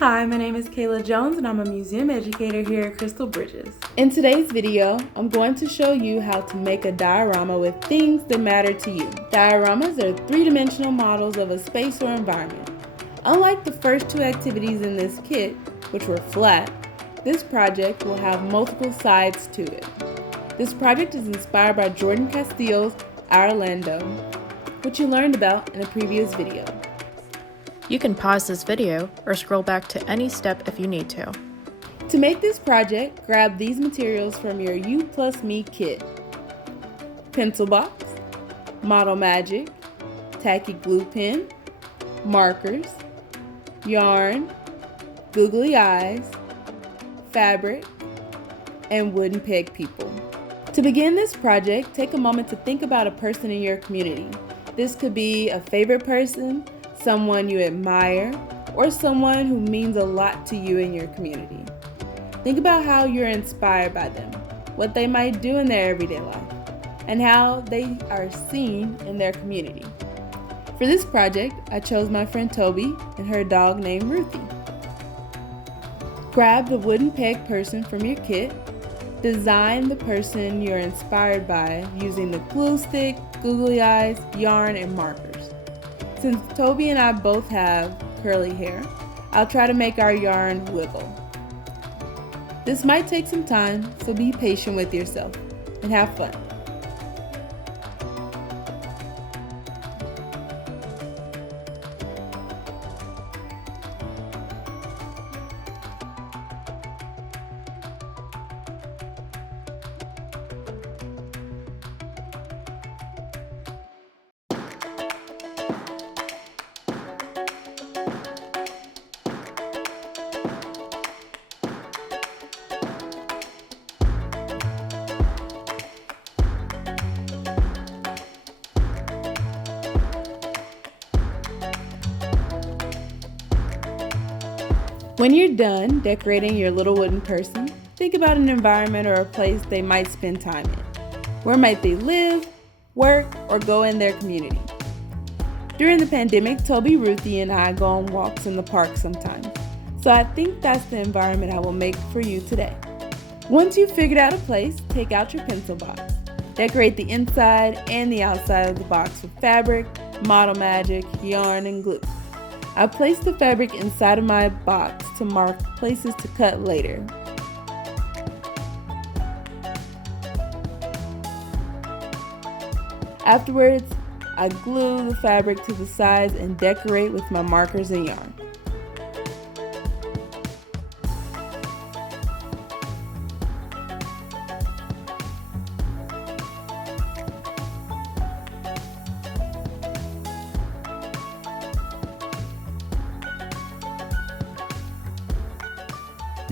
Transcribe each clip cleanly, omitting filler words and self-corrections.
Hi, my name is Cayla Jones and I'm a museum educator here at Crystal Bridges. In today's video, I'm going to show you how to make a diorama with things that matter to you. Dioramas are three-dimensional models of a space or environment. Unlike the first two activities in this kit, which were flat, this project will have multiple sides to it. This project is inspired by Jordan Castillo's Orlando, which you learned about in a previous video. You can pause this video or scroll back to any step if you need to. To make this project, grab these materials from your You Plus Me kit. Pencil box, Model Magic, tacky glue pen, markers, yarn, googly eyes, fabric, and wooden peg people. To begin this project, take a moment to think about a person in your community. This could be a favorite person, someone you admire, or someone who means a lot to you in your community. Think about how you're inspired by them, what they might do in their everyday life, and how they are seen in their community. For this project, I chose my friend Toby and her dog named Ruthie. Grab the wooden peg person from your kit. Design the person you're inspired by using the glue stick, googly eyes, yarn, and markers. Since Toby and I both have curly hair, I'll try to make our yarn wiggle. This might take some time, so be patient with yourself and have fun. When you're done decorating your little wooden person, think about an environment or a place they might spend time in. Where might they live, work, or go in their community? During the pandemic, Toby, Ruthie, and I go on walks in the park sometimes, so I think that's the environment I will make for you today. Once you've figured out a place, take out your pencil box. Decorate the inside and the outside of the box with fabric, Model Magic, yarn, and glue. I placed the fabric inside of my box to mark places to cut later. Afterwards, I glue the fabric to the sides and decorate with my markers and yarn.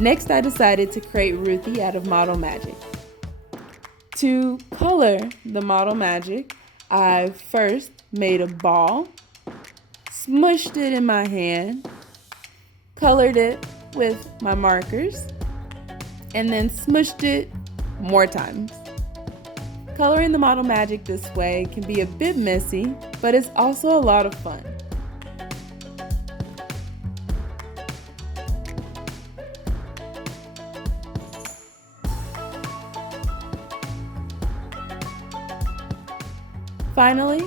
Next, I decided to create Ruthie out of Model Magic. To color the Model Magic, I first made a ball, smushed it in my hand, colored it with my markers, and then smushed it more times. Coloring the Model Magic this way can be a bit messy, but it's also a lot of fun. Finally,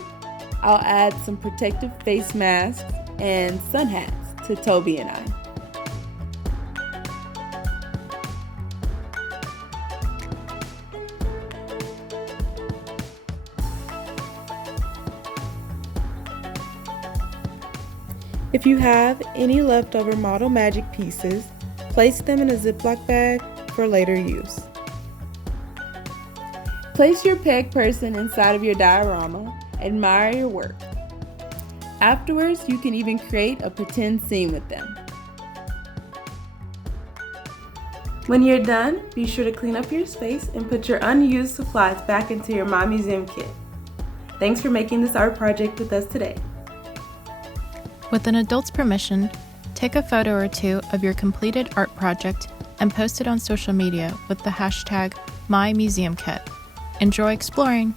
I'll add some protective face masks and sun hats to Toby and I. If you have any leftover Model Magic pieces, place them in a Ziploc bag for later use. Place your peg person inside of your diorama, admire your work. Afterwards, you can even create a pretend scene with them. When you're done, be sure to clean up your space and put your unused supplies back into your My Museum kit. Thanks for making this art project with us today. With an adult's permission, take a photo or two of your completed art project and post it on social media with the hashtag MyMuseumKit. Enjoy exploring!